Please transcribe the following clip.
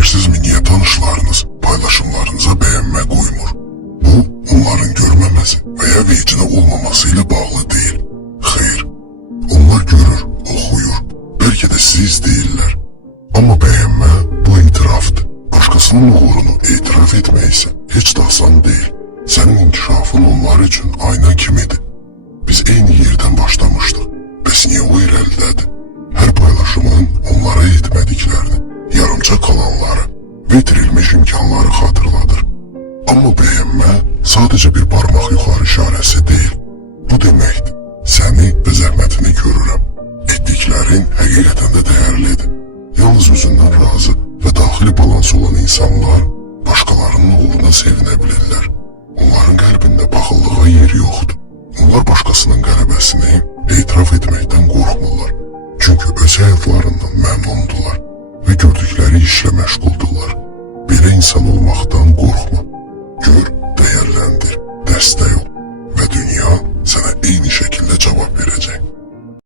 Bilirsinizmi niye tanışlarınız paylaşımlarınıza beğenme koymur? Bu onların görmemesi veya vicdanı olmamasıyla bağlı değil. Hayır, onlar görür, okuyur. Belki de siz değiller. Ama beğenme bu itiraftır. Başkasının uğrunu itiraf etme ise hiç de asan değil. Senin inkişafın onlar için ayna kimidir. Biz aynı yerden başlamıştık. Biz niye o irəlilədi? Her paylaşımın onlara yetmediklerini, yarımca kalanları, bitirilmiş imkanları hatırladır. Ama beğenme sadece bir parmak yukarı işaresi değil. Bu demektir. Seni ve zəhmətini görürəm. Etdiklərin həqiqətən də dəyərlidir. Yalnız özündən razı ve daxili balans olan insanlar başkalarının uğruna sevinə bilirlər. Onların qəlbində paxıllığa yer yoxdur. Onlar başkasının qələbəsini itiraf etməkdən qorxmurlar. Çünkü öz həyatlarından məmnundular ve gördükləri işlə məşğuldurlar. Belə insan olmaqdan qorxma. Gör, dəyərləndir, dəstək ol ve dünya sana eyni şəkildə